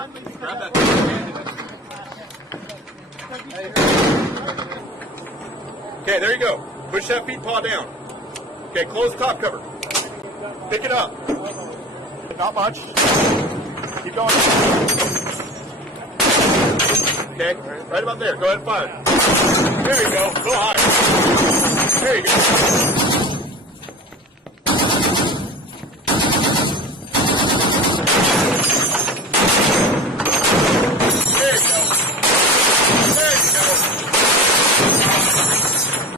Grab that hand in it. Okay, there you go. Push that feed paw down. Okay, close the top cover. Pick it up. Not much. Keep going. Okay, right about there. Go ahead and fire. There you go. Go high. There you go.